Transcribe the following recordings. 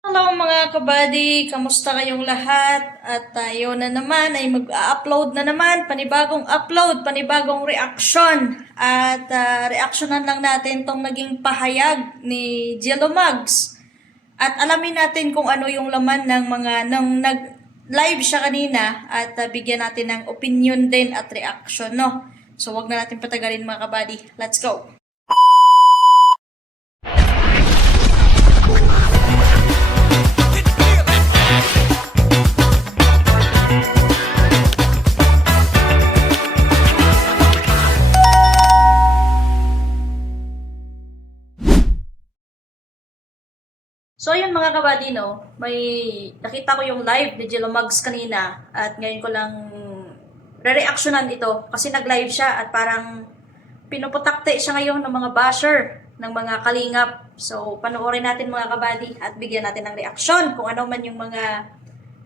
Hello mga kabady, kamusta kayong lahat? At tayo na naman ay mag-upload na naman, panibagong upload, panibagong reaction. At reactionan lang natin tong naging pahayag ni Jello Mugs. At alamin natin kung ano yung laman ng mga nang nag-live siya kanina at bigyan natin ng opinion din at reaction, no? So wag na natin patagalin mga kabady. Let's go! So yun mga kabady, no, may nakita ko yung live ni Jello Mugs kanina at ngayon ko lang re-reactionan ito kasi nag-live siya at parang pinuputakte siya ngayon ng mga basher, ng mga kalingap. So panoorin natin mga kabady at bigyan natin ng reaksyon kung ano man yung mga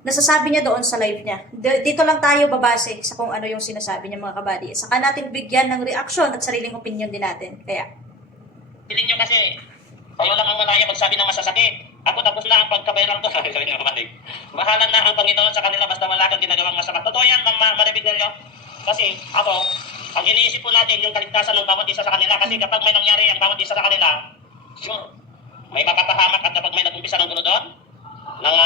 nasasabi niya doon sa live niya. Dito lang tayo babase sa kung ano yung sinasabi niya mga kabady. Saka natin bigyan ng reaksyon at sariling opinion din natin. Kaya Piling nyo kasi, kayo lang ang malaya magsabi ng masasakit. Ako tapos na ang pagkabayaran ko. Sabi nyo kapatid. Bahala na ang Panginoon sa kanila basta wala kang ginagawang masama. Totoo yan, maribig nyo. Kasi ako, ang iniisip po natin yung kaligtasan ng bawat isa sa kanila. Kasi kapag may nangyari ang bawat isa sa kanila, sure, may mapapahamak at kapag may nag-umpisa ng gulo doon, ng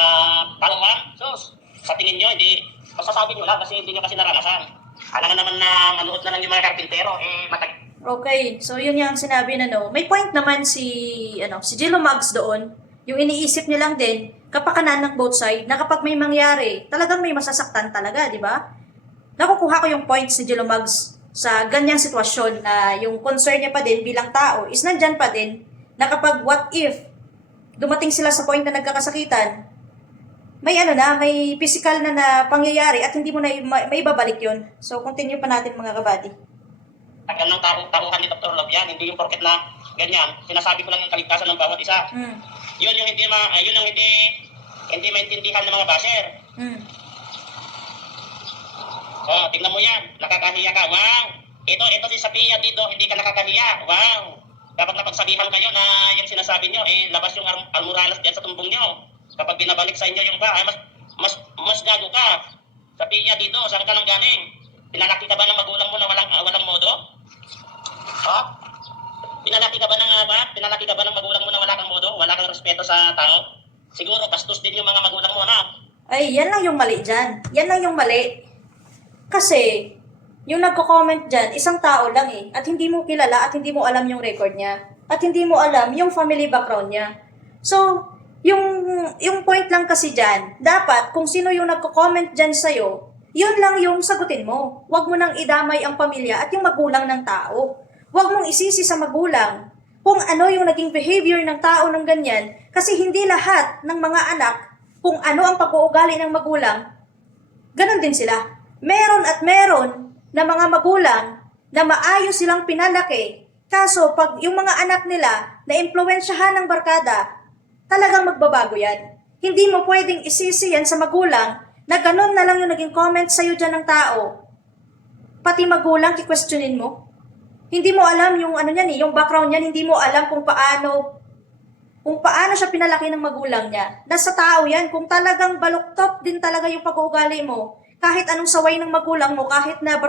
paruan, sus, sa tingin nyo, hindi, masasabi nyo lang kasi hindi nyo kasi naranasan. Alam naman na manood na lang yung mga karpintero, okay, so yun yung sinabi na no. May point naman si Jello Mugs doon. Yung iniisip niya lang din, kapakanan ng both side, na kapag may mangyari, talagang may masasaktan talaga, di ba? Nakukuha ko yung point si Jello Mugs sa ganyang sitwasyon na yung concern niya pa din bilang tao is nandyan pa din na kapag what if dumating sila sa point na nagkakasakitan, may may physical na pangyayari at hindi mo na may ibabalik yun. So continue pa natin mga kabady. Tagal ng taruhan ni Dr. Love yan, hindi yung porket na ganyan. Sinasabi ko lang yung kaligtasan ng bawat isa. Yun yung hindi maintindihan ng mga basher. Oh, tingnan mo yan, nakakahiya ka. Wow. Ito si Sapia dito, hindi ka nakakahiya. Wow. Kapag napagsabihan kayo na yung sinasabi nyo, labas yung almoralas diyan sa tumbong nyo. Kapag binabalik sa inyo yung ba, mas gago ka. Sapia dito, saan ka nang galing? Pinalaki ka ba ng magulang mo na walang modo? Ha? Pinalaki ka ba ng magulang mo na wala kang modo? Wala kang respeto sa tao? Siguro bastos din yung mga magulang mo na. Ay, yan lang yung mali dyan. Yan lang yung mali. Kasi, yung nagko-comment dyan, isang tao lang eh. At hindi mo kilala at hindi mo alam yung record niya. At hindi mo alam yung family background niya. So, yung point lang kasi dyan, dapat kung sino yung nagko-comment dyan sa'yo, yun lang yung sagutin mo. Huwag mo nang idamay ang pamilya at yung magulang ng tao. Huwag mong isisi sa magulang kung ano yung naging behavior ng tao ng ganyan kasi hindi lahat ng mga anak kung ano ang pag-uugali ng magulang, ganun din sila. Meron at meron na mga magulang na maayos silang pinalaki kaso pag yung mga anak nila na impluwensyahan ng barkada, talagang magbabago yan. Hindi mo pwedeng isisi yan sa magulang na ganun na lang yung naging comment sa'yo dyan ng tao. Pati magulang, kikwestiyonin mo. Hindi mo alam yung yung background niyan, hindi mo alam kung paano siya pinalaki ng magulang niya. Nasa tao yan, kung talagang baluktop din talaga yung pag-uugali mo, kahit anong saway ng magulang mo, kahit na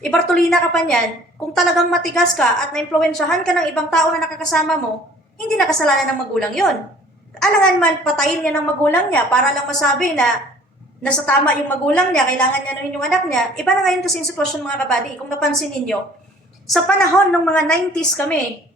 Ibartolina ka pa niyan, kung talagang matigas ka at na-impluwensyahan ka ng ibang tao na nakakasama mo, hindi na kasalanan ng magulang yon. Alangan man patayin niya ng magulang niya para lang masabi na nasa tama yung magulang niya, kailangan niya anuhin yung anak niya. Iba na ngayon kasi yung sitwasyon mga kabady. Kung napansin ninyo, sa panahon ng mga 90s kami,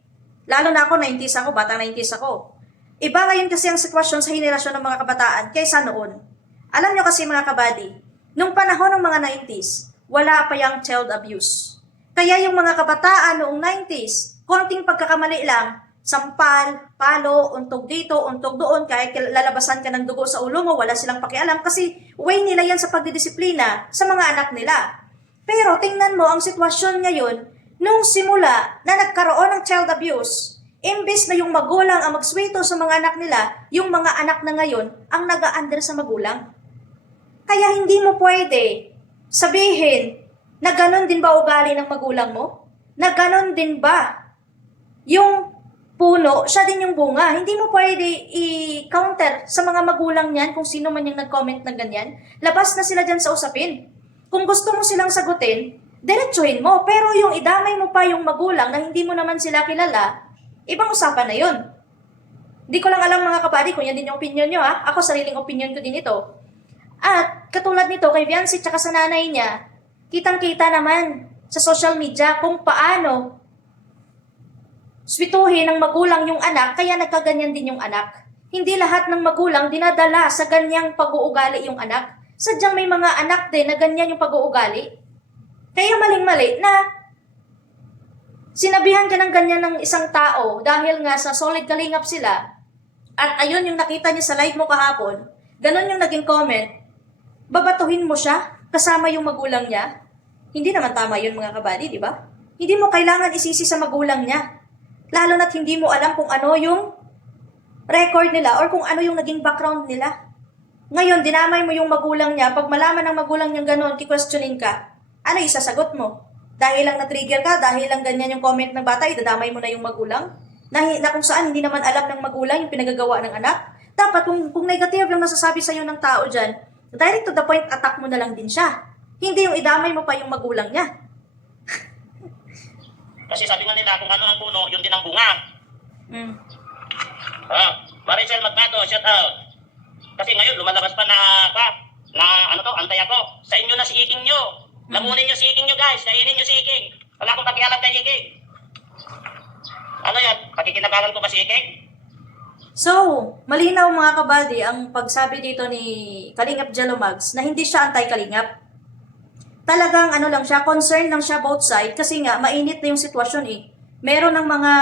lalo na ako, 90s ako, batang 90s ako. Iba ngayon kasi ang sitwasyon sa henerasyon ng mga kabataan kaysa noon. Alam nyo kasi mga kabady, nung panahon ng mga 90s, wala pa yung child abuse. Kaya yung mga kabataan noong 90s, konting pagkakamali lang, sampal, palo, untog dito, untog doon, kahit lalabasan ka ng dugo sa ulo mo, wala silang pakialam kasi way nila yan sa pagdidisiplina sa mga anak nila. Pero tingnan mo ang sitwasyon ngayon, nung simula na nagkaroon ng child abuse, imbes na yung magulang ang magswito sa mga anak nila, yung mga anak na ngayon ang nag-a-under sa magulang. Kaya hindi mo pwede sabihin na ganon din ba ugali ng magulang mo? Na ganon din ba yung puno, siya din yung bunga. Hindi mo pwede i-counter sa mga magulang niyan kung sino man yung nag-comment ng ganyan. Labas na sila dyan sa usapin. Kung gusto mo silang sagutin, diretsuhin mo. Pero yung idamay mo pa yung magulang na hindi mo naman sila kilala, ibang usapan na yun. Di ko lang alam mga kabady kung yan din yung opinion nyo ha. Ako sariling opinion ko din ito. At katulad nito kay Viancy tsaka sa nanay niya, kitang-kita naman sa social media kung paano swituhin ng magulang yung anak kaya nagkaganyan din yung anak. Hindi lahat ng magulang dinadala sa ganyang pag-uugali yung anak. Sadyang may mga anak din na ganyan yung pag-uugali. Kaya maling-mali na sinabihan ka ng ganyan ng isang tao dahil nga sa solid kalingap sila at ayun yung nakita niya sa live mo kahapon, ganun yung naging comment, babatuhin mo siya kasama yung magulang niya? Hindi naman tama yun mga kabady, di ba? Hindi mo kailangan isisi sa magulang niya. Lalo na't hindi mo alam kung ano yung record nila or kung ano yung naging background nila. Ngayon, dinamay mo yung magulang niya. Pag malaman ng magulang niyang gano'n, ki-questioning ka, ano isasagot mo? Dahil lang na-trigger ka, dahil lang ganyan yung comment ng bata, idadamay mo na yung magulang? Na kung saan hindi naman alam ng magulang yung pinagagawa ng anak? Dapat kung negative yung nasasabi sa'yo ng tao dyan, direct to the point, attack mo na lang din siya. Hindi yung idamay mo pa yung magulang niya. Kasi sabi nga nila, kung ano ang puno, yun din ang bunga. Mm. Maricel Magnato, shout out. Kasi ngayon, lumalabas pa na antay ako. Sa inyo na si Iking nyo. Lamunin nyo si Iking nyo guys, kainin nyo si Iking. Wala akong pakialam kay Iking. Ano yan? Pakikinabangan ko ba si Iking? So, malinaw mga kabady ang pagsabi dito ni Kalingap Jalomags na hindi siya anti-Kalingap. Talagang ano lang siya, concerned lang siya both side kasi nga mainit na yung sitwasyon eh. Meron ng mga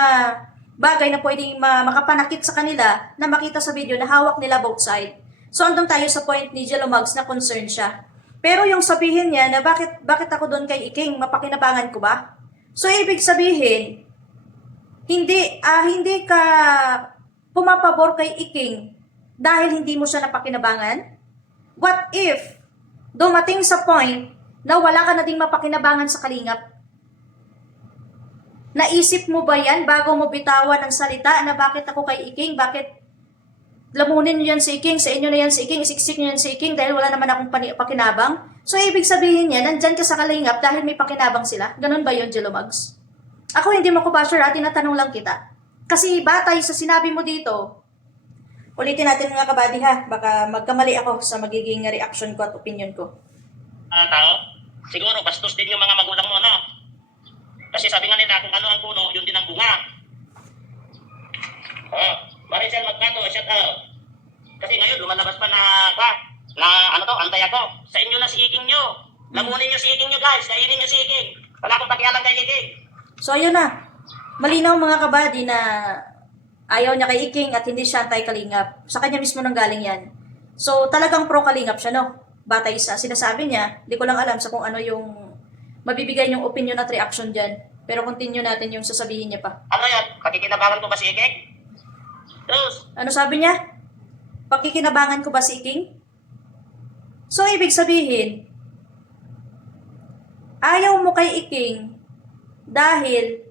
bagay na pwedeng makapanakit sa kanila na makita sa video na hawak nila both side. So andun tayo sa point ni Jalomags na concerned siya. Pero yung sabihin niya na bakit ako doon kay Iking, mapakinabangan ko ba? So ibig sabihin, hindi ka pumapabor kay Iking dahil hindi mo siya napakinabangan? What if dumating sa point na wala ka na ding mapakinabangan sa Kalingap? Naisip mo ba yan bago mo bitawan ng salita na bakit ako kay Iking? Bakit lamunin nyo yan si Iking? Sa inyo na yan si Iking? Isiksik nyo yan si Iking dahil wala naman akong pakinabang? So, ibig sabihin niya, nandyan ka sa Kalingap dahil may pakinabang sila? Ganun ba yun, Jalomags? Ako hindi mo ko basher at tinatanong lang kita. Kasi batay sa sinabi mo dito, ulitin natin mga kabady ha, baka magkamali ako sa magiging reaction ko at opinion ko. Tao? Siguro, bastos din yung mga magulang mo, no? Kasi sabi nga nila, kung ano ang puno, yun din ang bunga. Maricel Magnato, shout out. Kasi ngayon, lumalabas pa na antay ako. Sa inyo na si Iking nyo. Lamunin nyo si Iking nyo guys, kainin nyo si Iking. Wala akong pakialam kay Iking. So, ayun na. Malinaw mga kabady na ayaw niya kay Iking at hindi siya anti-Kalingap. Sa kanya mismo nang galing yan. So, talagang pro-Kalingap siya, no? Batay sa sinasabi niya, di ko lang alam sa kung ano yung mabibigay niyong opinion at reaction dyan. Pero continue natin yung sasabihin niya pa. Ano yan? Pakikinabangan ko ba si Iking? Sus! Ano sabi niya? Pakikinabangan ko ba si Iking? So, ibig sabihin, ayaw mo kay Iking dahil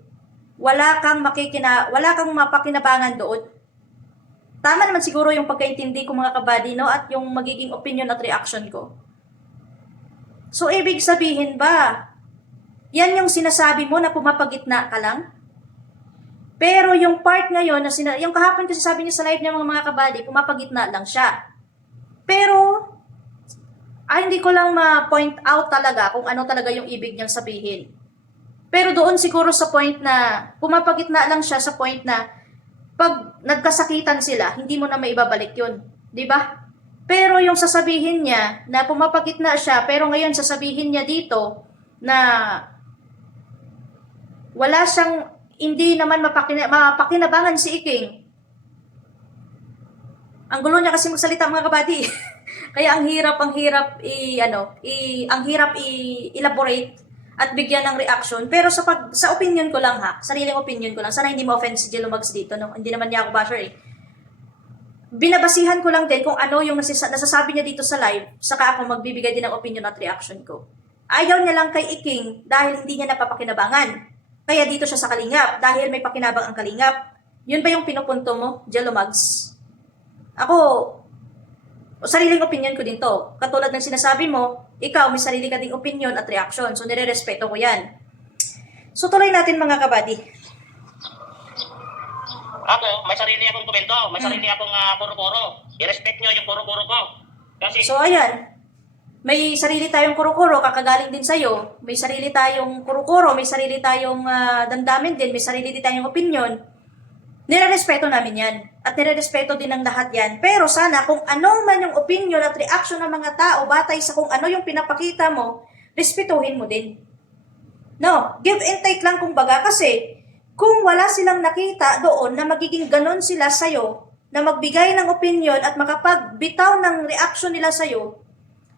wala kang mapakinabangan doon. Tama naman siguro yung pagkaintindi ko mga kabady, no? At yung magiging opinion at reaction ko. So, ibig sabihin ba, yan yung sinasabi mo na pumapagitna ka lang? Pero yung part ngayon, yung kahapon kasi sabi niya sa live niya mga kabady, pumapagitna lang siya. Pero, hindi ko lang ma-point out talaga kung ano talaga yung ibig niyang sabihin. Pero doon siguro sa point na, pumapagitna lang siya sa point na, pag nagkasakitan sila, hindi mo na maibabalik yun. Diba? Pero yung sasabihin niya, na pumapagitna siya, pero ngayon sasabihin niya dito, na wala siyang, hindi naman mapakinabangan si Iking. Ang gulo niya kasi magsalita mga kabady. Kaya ang hirap i-elaborate at bigyan ng reaction. Pero sa opinion ko lang ha, sariling opinion ko lang, sana hindi ma-offend si Jalomags dito, no? Hindi naman niya ako basher eh. Binabasihan ko lang din kung ano yung nasasabi niya dito sa live, saka ako magbibigay din ng opinion at reaction ko. Ayaw niya lang kay Iking dahil hindi niya napapakinabangan. Kaya dito siya sa Kalingap, dahil may pakinabang ang Kalingap. Yun ba yung pinupunto mo, Jello Mags? Ako, sariling opinion ko din to. Katulad ng sinasabi mo, ikaw may sarili ka ding opinion at reaction. So, nire-respeto ko yan. So, tuloy natin mga kabady. Ako, may sarili akong komento, may sarili akong kuro-kuro. I-respect nyo yung kuro-kuro ko. Kasi, So, ayan. May sarili tayong kuro-kuro, kakagaling din sa'yo. May sarili tayong kuro-kuro, may sarili tayong damdamin din, may sarili din tayong opinion. Nire-respeto namin yan. At nire-respeto din ng lahat yan. Pero sana kung ano man yung opinion at reaction ng mga tao batay sa kung ano yung pinapakita mo, respetuhin mo din. No, give and take lang kumbaga kasi kung wala silang nakita doon na magiging ganon sila sa'yo, na magbigay ng opinion at makapagbitaw ng reaction nila sa'yo,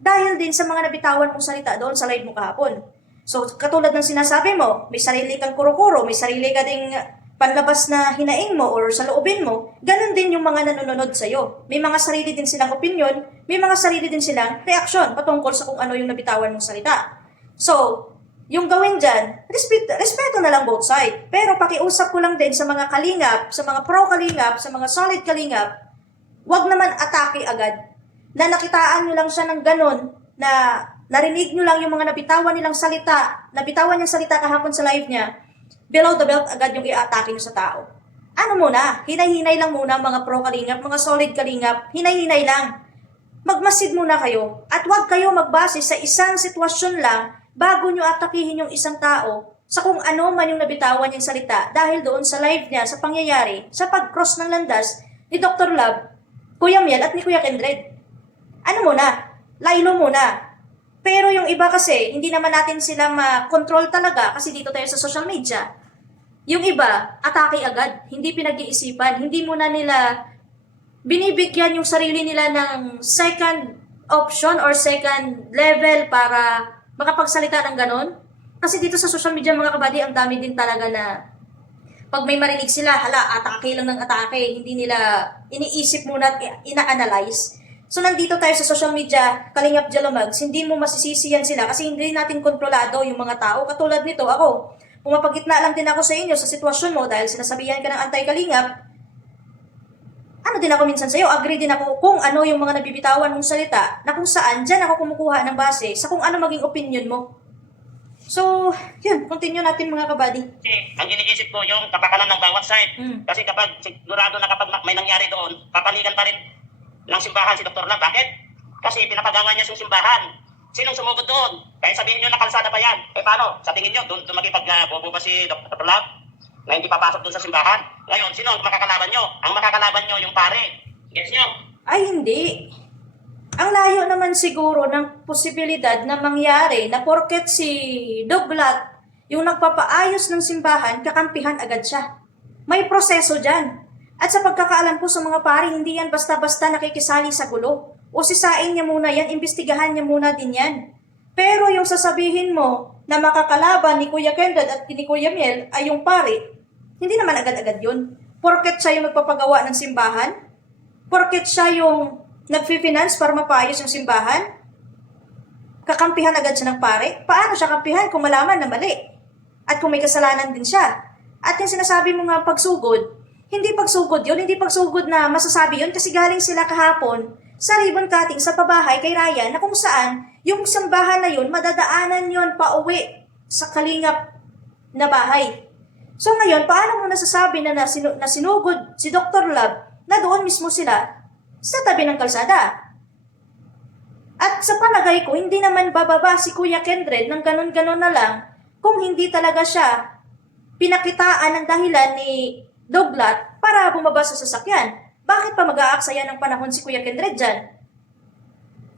dahil din sa mga nabitawan mong salita doon sa live mo kahapon. So, katulad ng sinasabi mo, may sarili kang kuro-kuro, may sarili ka ding panlabas na hinaing mo or sa loobin mo, ganun din yung mga nanonood sa'yo. May mga sarili din silang opinion, may mga sarili din silang reaction patungkol sa kung ano yung nabitawan mong salita. So, yung gawin dyan, respeto na lang both side. Pero pakiusap ko lang din sa mga kalingap, sa mga pro-kalingap, sa mga solid kalingap, wag naman atake agad. Na nakitaan nyo lang siya ng ganun, na narinig nyo lang yung mga nabitawan nilang salita, nabitawan niyang salita kahapon sa live niya, below the belt agad yung i-atake nyo sa tao. Ano muna? Hinay-hinay lang muna mga pro-kalingap, mga solid kalingap, hinay-hinay lang. Magmasid muna kayo at huwag kayo magbase sa isang sitwasyon lang bago nyo atakihin yung isang tao sa kung ano man yung nabitawan niyang salita dahil doon sa live niya, sa pangyayari, sa pag-cross ng landas ni Dr. Love, Kuya Miel at ni Kuya Kendred. Ano muna? Laylo muna. Pero yung iba kasi, hindi naman natin sila ma-control talaga kasi dito tayo sa social media. Yung iba, atake agad. Hindi pinag-iisipan. Hindi muna nila binibigyan yung sarili nila ng second option or second level para makapagsalita ng ganon. Kasi dito sa social media mga kabady, ang dami din talaga na pag may marinig sila, hala, atake lang ng atake. Hindi nila iniisip muna at ina-analyze. So nandito tayo sa social media, Kalingap Jello Mags, hindi mo masisisiyan sila kasi hindi natin kontrolado yung mga tao. Katulad nito, ako, pumapagitna lang din ako sa inyo sa sitwasyon mo dahil sinasabihan ka ng anti-kalingap. Ano din ako minsan sa'yo, agree din ako kung ano yung mga nabibitawan mong salita na kung saan dyan ako kumukuha ng base sa kung ano maging opinion mo. So, yun, continue natin mga kabady. kasi ang iniisip ko yung kapakanan ng bawat side. Kasi kapag sigurado na kapag may nangyari doon, papanigan pa rin ng simbahan si Dr. Love. Bakit? Kasi pinapagawa niya yung simbahan. Sinong sumugod doon? Kaya sabihin nyo na kalsada pa yan. Eh paano? Sa tingin nyo, doon makipag-bobo ba si Dr. Love? Na hindi papasok doon sa simbahan? Ngayon, sino ang makakalaban nyo? Ang makakalaban nyo yung pare. Gets nyo? Ay, hindi. Ang layo naman siguro ng posibilidad na mangyari na porket si Douglas, yung nagpapaayos ng simbahan, kakampihan agad siya. May proseso dyan. At sa pagkakaalam ko sa mga pari, hindi yan basta-basta nakikisali sa gulo. O sisain niya muna yan, imbestigahan niya muna din yan. Pero yung sasabihin mo na makakalaban ni Kuya Kendred at ni Kuya Miel ay yung pari, hindi naman agad-agad yun. Porket siya yung nagpapagawa ng simbahan, porket siya yung nag-finance para mapayos yung simbahan, kakampihan agad siya ng pare. Paano siya kampihan kung malaman na mali? At kung may kasalanan din siya. At yung sinasabi mo nga pagsugod, hindi pagsugod yun, hindi pagsugod na masasabi yun kasi galing sila kahapon sa ribbon cutting sa pabahay kay Ryan na kung saan yung simbahan na yun, madadaanan yun pa uwi sa Kalingap na bahay. So ngayon, paano mo nasasabi na sinugod si Dr. Love na doon mismo sila sa tabi ng kalsada? At sa palagay ko, hindi naman bababa si Kuya Kendred ng ganon-ganon na lang kung hindi talaga siya pinakitaan ng dahilan ni Douglas para bumaba sa sasakyan. Bakit pa mag-aaksaya ng panahon si Kuya Kendred dyan?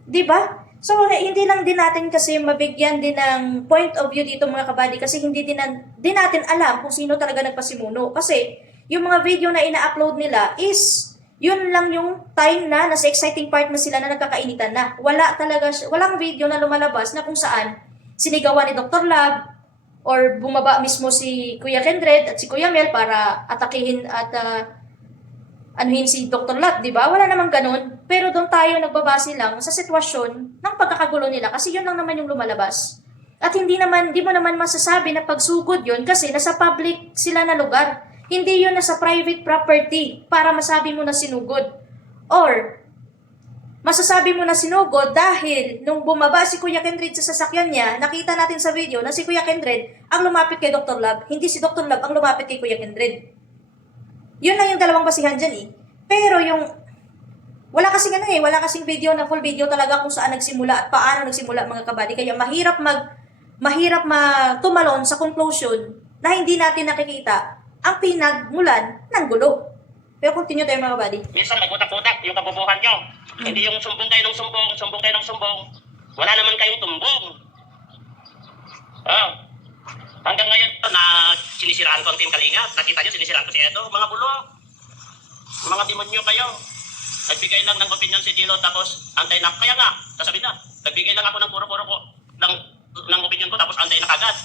Diba? So, hindi lang din natin kasi mabigyan din ng point of view dito mga kabady kasi hindi din natin alam kung sino talaga nagpasimuno. Kasi yung mga video na ina-upload nila is yun lang yung time na nasa exciting part na sila na nagkakainitan na. Walang video na lumalabas na kung saan sinigawan ni Dr. Love or bumaba mismo si Kuya Kendred at si Kuya Mel para atakihin at anuhin si Dr. Love, di ba? Wala namang ganun. Pero doon tayo nagbabase lang sa sitwasyon ng pagkakagulo nila kasi yun lang naman yung lumalabas. At hindi mo naman masasabi na pagsugod yun kasi nasa public sila na lugar. Hindi yun nasa private property para masabi mo na sinugod. Or, masasabi mo na sinugod dahil nung bumaba si Kuya Kendred sa sasakyan niya, nakita natin sa video na si Kuya Kendred ang lumapit kay Dr. Love, hindi si Dr. Love ang lumapit kay Kuya Kendred. Yun lang yung dalawang basihan dyan eh. Pero yung, wala kasing video na full video talaga kung saan nagsimula at paano nagsimula mga kabady. Kaya mahirap tumalon sa conclusion na hindi natin nakikita ang pinagmulan ng gulo. Pero continue tayo mga kabady. Minsan mag-utak-utak yung kabubuhan nyo. Hindi yung sumbong kayo ng sumbong. Wala naman kayong tumbong. Oh. Hanggang ngayon na sinisiraan ko ang Team Kalinga. Nakita nyo, sinisiraan ko si Edo. Mga bulo. Mga demonyo kayo. Nagbigay lang ng opinion si Gilo tapos antay na. Kaya nga, sasabihin na. Nagbigay lang ako ng puro-puro ko ng opinion ko tapos antay na kagad.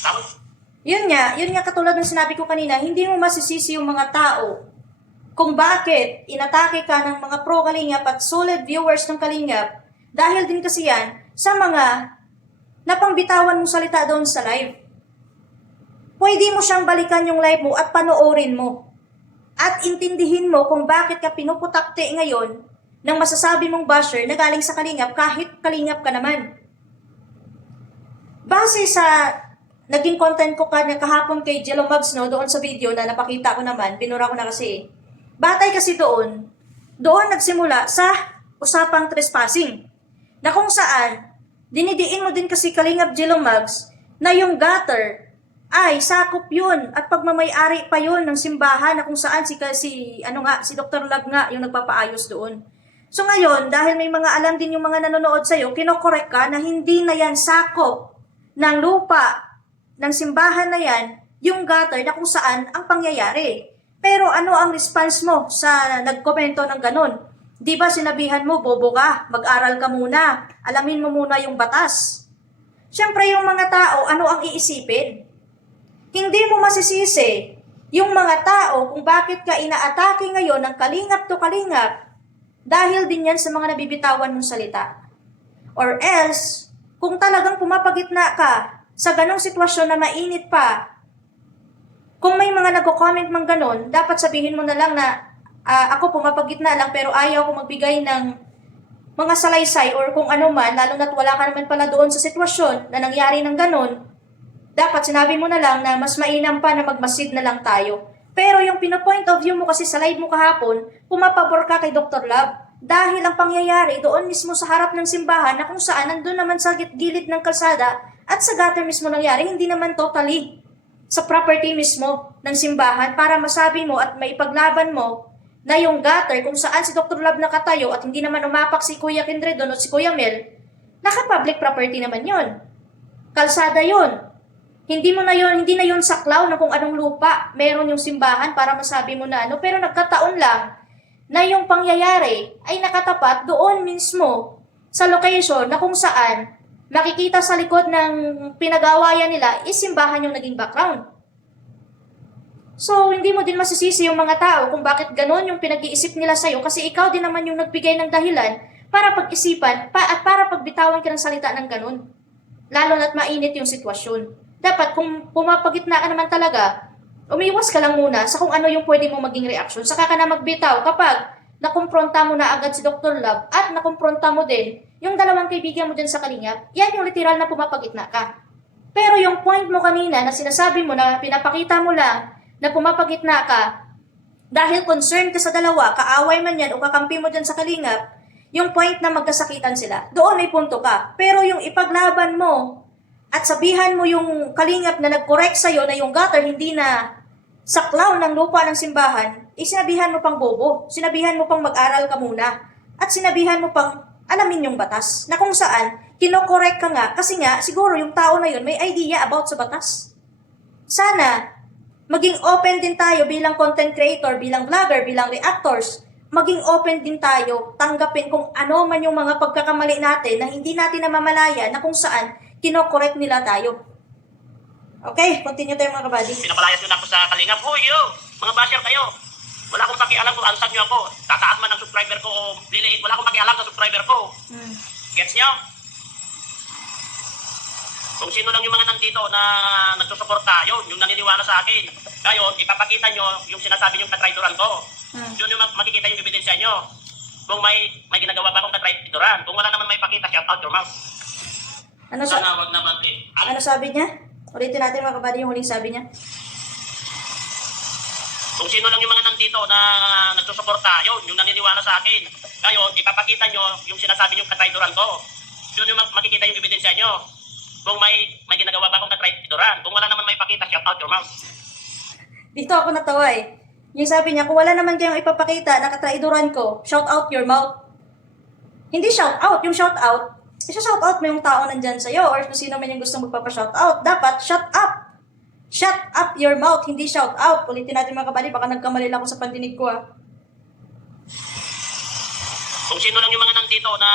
Tapos, Yun nga katulad ng sinabi ko kanina, hindi mo masisisi yung mga tao kung bakit inatake ka ng mga pro-Kalingap at solid viewers ng Kalingap dahil din kasi yan sa mga napangbitawan mong salita doon sa live. Pwede mo siyang balikan yung live mo at panoorin mo. At intindihin mo kung bakit ka pinuputakte ngayon ng masasabi mong basher na galing sa Kalingap kahit Kalingap ka naman. Base sa naging content ko kahapon kay Jello Mubs, no, doon sa video na napakita ko naman, pinura ko na kasi. Batay kasi doon nagsimula sa usapang trespassing. Na kung saan, dinidiin mo din kasi Kalingap Jello Mubs na yung gutter ay sakop yun at pagmamay-ari pa yun ng simbahan na kung saan si Dr. Love nga yung nagpapaayos doon. So ngayon, dahil may mga alam din yung mga nanonood sa'yo, kinokorek ka na hindi na yan sakop ng lupa ng simbahan na yan, yung gutter na kung saan ang pangyayari. Pero ano ang response mo sa nagkomento ng ganun? Di ba sinabihan mo, bobo ka, mag-aral ka muna, alamin mo muna yung batas. Siyempre yung mga tao, ano ang iisipin? Hindi mo masisisi yung mga tao kung bakit ka inaatake ngayon ng Kalingap to Kalingap dahil din yan sa mga nabibitawan mong salita. Or else, kung talagang pumapagitna ka sa ganong sitwasyon na mainit pa, kung may mga nagko-comment mang ganon, dapat sabihin mo na lang na ako pumapagitna lang pero ayaw ko magbigay ng mga salaysay or kung ano man, lalo na't wala ka naman pala doon sa sitwasyon na nangyari ng ganon, dapat sinabi mo na lang na mas mainam pa na magmasid na lang tayo. Pero yung pinopoint of view mo kasi sa live mo kahapon, pumapabor ka kay Dr. Love. Dahil ang pangyayari doon mismo sa harap ng simbahan na kung saan nandun naman sa gilid ng kalsada at sa gutter mismo nangyari, hindi naman totally sa property mismo ng simbahan para masabi mo at maipaglaban mo na yung gutter kung saan si Dr. Love nakatayo at hindi naman umapak si Kuya Kendred doon o si Kuya Mel, naka-public property naman yon. Kalsada yon. Hindi na yon saklaw na kung anong lupa meron yung simbahan para masabi mo na ano. Pero nagkataon lang na yung pangyayari ay nakatapat doon mismo sa location na kung saan makikita sa likod ng pinag-aawayan nila is simbahan yung naging background. So, hindi mo din masisisi yung mga tao kung bakit ganon yung pinag-iisip nila sa'yo kasi ikaw din naman yung nagbigay ng dahilan para pag-isipan at para pagbitawan ka ng salita ng ganon. Lalo na't mainit yung sitwasyon. Dapat kung pumapagitna ka naman talaga, umiwas ka lang muna sa kung ano yung pwede mo maging reaksyon. Saka ka na magbitaw kapag nakumpronta mo na agad si Dr. Love at nakumpronta mo din yung dalawang kaibigan mo dyan sa Kalingap, yan yung literal na pumapagitna ka. Pero yung point mo kanina na sinasabi mo na pinapakita mo lang na pumapagitna ka dahil concerned ka sa dalawa, kaaway man yan o kakampi mo dyan sa Kalingap, yung point na magkasakitan sila, doon may punto ka. Pero yung ipaglaban mo at sabihan mo yung Kalingap na nag-correct sa'yo na yung gutter hindi na saklaw ng lupa ng simbahan, sinabihan mo pang bobo, sinabihan mo pang mag-aral ka muna, at sinabihan mo pang alamin yung batas, na kung saan, kinokorek ka nga, kasi nga, siguro yung tao na yun may idea about sa batas. Sana, maging open din tayo bilang content creator, bilang vlogger, bilang reactors, maging open din tayo, tanggapin kung ano man yung mga pagkakamali natin na hindi natin namamalaya na kung saan kinokorek nila tayo. Okay, continue tayo mga kabady. Pinapalayas nyo na ako sa Kalingap. Hoy, yo! Mga basher kayo! Wala akong pakialam kung ansad nyo ako. Tataas man ang subscriber ko o liliit. Wala akong pakialam sa subscriber ko. Gets nyo? Kung sino lang yung mga nandito na nagsusuporta, yung naniniwala sa akin. Ngayon, ipapakita nyo yung sinasabi yung katraitoran ko. Yun yung makikita yung ebidensya nyo. Kung may ginagawa ba akong katraitoran. Kung wala naman may pakita, shout out your mouth. Ano, Sana wag naman eh. ano sabi niya? Ulitin natin mga kabady yung huling sabi niya. Kung sino lang yung mga nandito na nagsusuporta, yung naniniwala sa akin. Ngayon, ipapakita nyo yung sinasabi yung katraitoran ko. Yun yung makikita yung ebidensya nyo. Kung may ginagawa ba akong katraitoran. Kung wala naman may pakita, shout out your mouth. Dito ako natawa eh. Yung sabi niya, kung wala naman kayong ipapakita na katraidoran ko, shout out your mouth. Hindi shout out. Yung shout out, shout out mo yung tao nandyan sa'yo or kung sino man yung gustong magpapa-shout out. Dapat, shut up. Shut up your mouth, hindi shout out. Ulitin natin mga kabali, baka nagkamali lang ako sa pandinig ko ah. Kung sino lang yung mga nandito na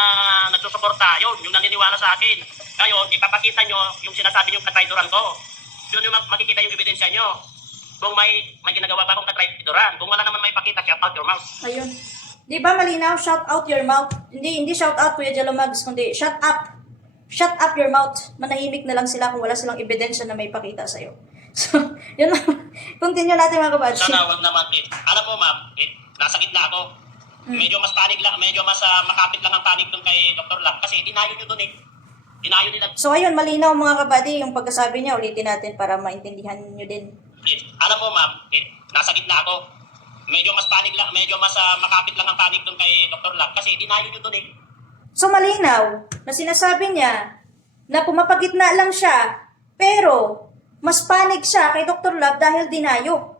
nagsusuporta, yung naniniwala sa akin. Ngayon, ipapakita nyo yung sinasabi yung katraitoran ko. Yun yung makikita yung ebidensya nyo. Kung may ginagawa ba akong katraitoran. Kung wala naman may pakita, shout out your mouth. Ayun. Di ba malinaw, shout out your mouth. Hindi shout out Kuya Jalomags, kundi shut up. Shut up your mouth. Manahimik na lang sila kung wala silang ebidensya na may pakita sa'yo. So, yun lang. Continue natin mga kabadsi. Sana wag naman eh. Alam mo ma'am, nasa gitna ako. Medyo mas panig lang, medyo mas makapit lang ang panig dun kay Dr. Lam. Kasi dinayo nyo dun eh. Dinayo nila. So ayun, malinaw mga kabady, yung pagkasabi niya, ulitin natin para maintindihan nyo din. Alam mo ma'am, nasa gitna ako. Medyo mas panig lang, medyo mas makapit lang ang panig dun kay Dr. Lam. Kasi dinayo nyo dun eh. So malinaw na sinasabi niya na pumapagitna lang siya, pero mas panig siya kay Dr. Love dahil dinayo.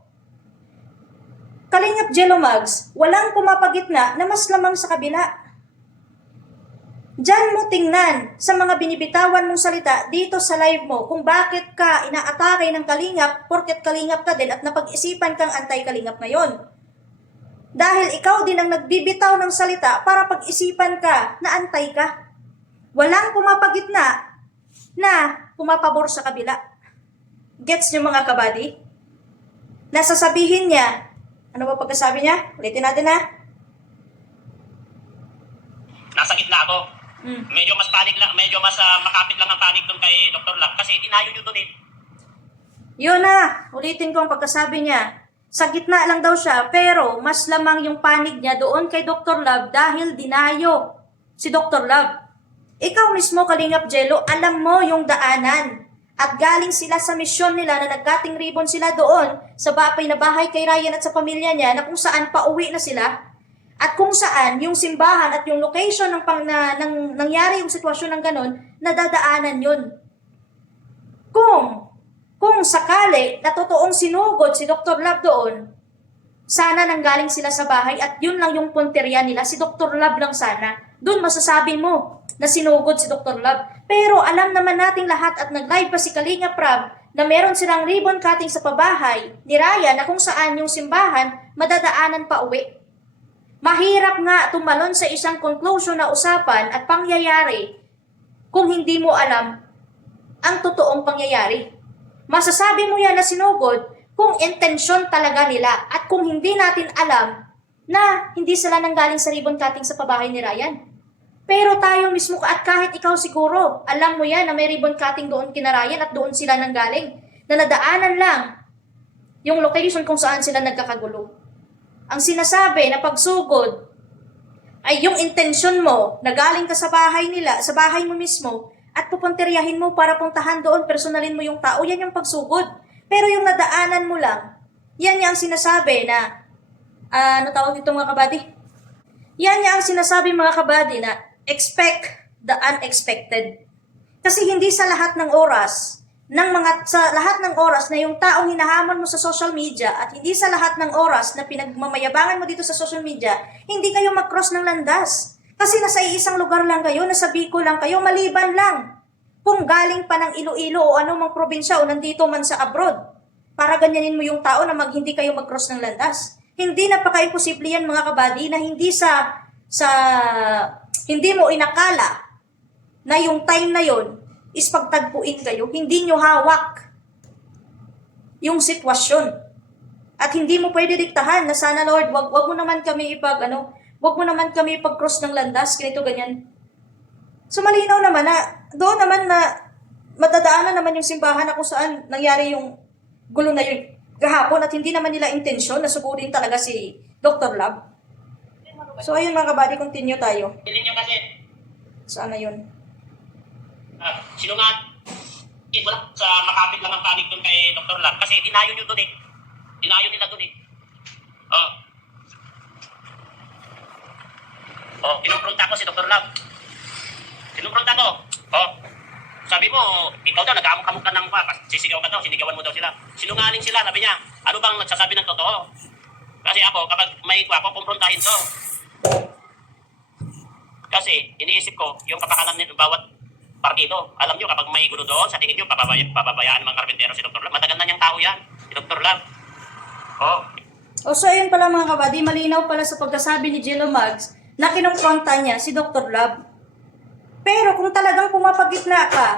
Kalingap Jelomags, walang pumapagitna na mas lamang sa kabila. Diyan mo tingnan sa mga binibitawan mong salita dito sa live mo kung bakit ka inaatake ng kalingap porket kalingap ka din at napag-isipan kang anti-kalingap ngayon. Dahil ikaw din ang nagbibitaw ng salita para pag-isipan ka na antay ka. Walang pumapagitna na pumapabor sa kabila. Gets niyo mga kabady? Nasasabihin niya, ano ba pagkasabi niya? Ulitin natin ha. Nasa gitna ako. Medyo mas panig lang, medyo mas makapit lang ang panig dun kay Dr. Lam. Kasi dinayo nyo dun eh. Yun na, ulitin ko ang pagkasabi niya. Sa gitna lang daw siya, pero mas lamang yung panig niya doon kay Dr. Love dahil dinayo si Dr. Love. Ikaw mismo, Kalingap Jello, alam mo yung daanan. At galing sila sa misyon nila na nagkating ribbon sila doon sa bapay na bahay kay Ryan at sa pamilya niya na kung saan pauwi na sila. At kung saan yung simbahan at yung location ng nangyari yung sitwasyon ng ganon, nadadaanan yun. Kung sakali na totoong sinugod si Dr. Love doon, sana nanggaling sila sa bahay at yun lang yung punteriya nila, si Dr. Love lang sana. Doon masasabi mo na sinugod si Dr. Love. Pero alam naman nating lahat at nag-live pa si Kalinga Prab na meron silang ribbon cutting sa pabahay ni Ryan na kung saan yung simbahan madadaanan pa uwi. Mahirap nga tumalon sa isang conclusion na usapan at pangyayari kung hindi mo alam ang totoong pangyayari. Masasabi mo yan na sinugod kung intensyon talaga nila at kung hindi natin alam na hindi sila nanggaling sa ribbon cutting sa pabahay ni Ryan. Pero tayo mismo at kahit ikaw siguro, alam mo yan na may ribbon cutting doon kina Ryan at doon sila nanggaling. Na nadaanan lang yung location kung saan sila nagkakagulo. Ang sinasabi na pagsugod ay yung intensyon mo na galing ka sa bahay nila, sa bahay mo mismo at pupunteryahin mo para puntahan doon, personalin mo yung tao, yan yung pagsugod. Pero yung nadaanan mo lang, yan yung sinasabi na, ano tawag dito mga kabady? Yan yung sinasabi mga kabady na expect the unexpected. Kasi hindi sa lahat ng oras, sa lahat ng oras na yung taong hinahamon mo sa social media at hindi sa lahat ng oras na pinagmamayabangan mo dito sa social media, hindi kayo mag-cross ng landas. Kasi nasa iisang lugar lang kayo, nasa Bicol lang kayo, maliban lang. Kung galing pa ng Iloilo o anumang probinsya o nandito man sa abroad, para ganyanin mo yung tao na hindi kayo mag-cross ng landas. Hindi napaka-imposible yan mga kabady na hindi mo inakala na yung time na yon is pagtagpuin kayo. Hindi nyo hawak yung sitwasyon. At hindi mo pwede diktahan na sana Lord, wag mo naman kami wag mo naman kami ipag-cross ng landas, ganito, ganyan. So malinaw naman na, doon naman na madadaanan naman yung simbahan na kung saan nangyari yung gulo na yun kahapon at hindi naman nila intensyon na sugurin talaga si Dr. Love. So ayun mga kabady, continue tayo. Bilhin nyo kasi, Saan na yun? sinungat. Wala sa makapit lang ang panig doon kay Dr. Love kasi dinayo nyo doon eh. Dinayo nila doon eh. Oh. Oh, kinumpronta ko si Dr. Love. Kinumpronta ko. Oh. Sabi mo, ikaw daw, nag-amok-amok ka ng sisigaw ka daw, sinigawan mo daw sila. Sinungaling sila, sabi niya. Ano bang nagsasabi ng totoo? Kasi ako, kapag may ako, kumprontahin to. Kasi, iniisip ko, yung kapakanan ng bawat partido. Alam nyo, kapag may gulo doon, sa tingin nyo, pababayaan ng mga karpentero si Dr. Love. Matagal na niyang tao yan, si Dr. Love. Oh. O so ayun pala mga kabady, malinaw pala sa pagkasabi ni Jello Mags na kinumpronta niya si Dr. Love. Pero kung talagang pumapagitna ka,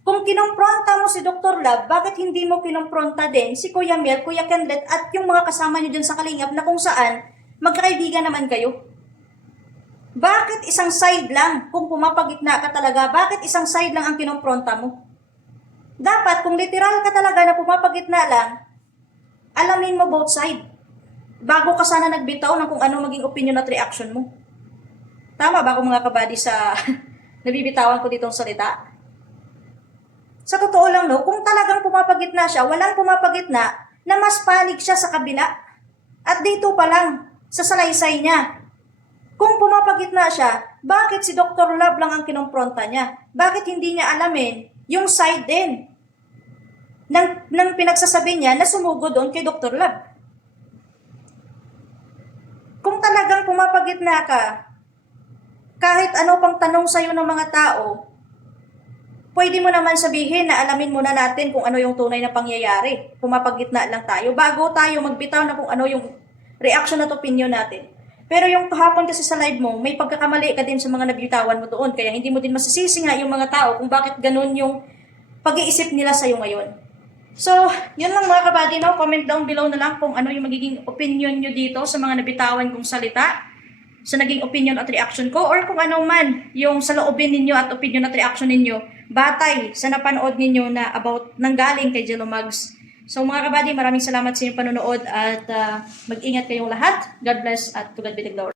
kung kinumpronta mo si Dr. Love, bakit hindi mo kinumpronta din si Kuya Mel, Kuya Kenlet at yung mga kasama niyo dyan sa Kalingap na kung saan magkakaibigan naman kayo? Bakit isang side lang? Kung pumapagitna ka talaga, bakit isang side lang ang kinumpronta mo? Dapat kung literal ka talaga na pumapagitna lang, alamin mo both side. Bago ka sana nagbitaw ng kung ano maging opinion at reaction mo. Tama ba ako mga kabady sa nabibitawan ko ditong salita? Sa totoo lang no, kung talagang pumapagitna siya, walang pumapagitna na mas panig siya sa kabila. At dito pa lang, sa salaysay niya. Kung pumapagitna siya, bakit si Dr. Love lang ang kinumpronta niya? Bakit hindi niya alamin yung side din ng pinagsasabi niya na sumugod doon kay Dr. Love? Kung talagang pumapagitna ka, kahit ano pang tanong sa'yo ng mga tao, pwede mo naman sabihin na alamin muna natin kung ano yung tunay na pangyayari. Pumapagitna lang tayo bago tayo magbitaw na kung ano yung reaction at opinion natin. Pero yung kahapon kasi sa live mo, may pagkakamali ka din sa mga nabitawan mo doon. Kaya hindi mo din masisisi nga yung mga tao kung bakit ganun yung pag-iisip nila sa'yo ngayon. So, yun lang mga kabady, no? Comment down below na lang kung ano yung magiging opinion nyo dito sa mga nabitawan kong salita, sa naging opinion at reaction ko, or kung ano man yung sa loobin ninyo at opinion at reaction ninyo, batay sa napanood ninyo na about nanggaling kay Jello Mags. So mga kabady, maraming salamat sa inyong panonood at mag-ingat kayong lahat. God bless at to God be the glory.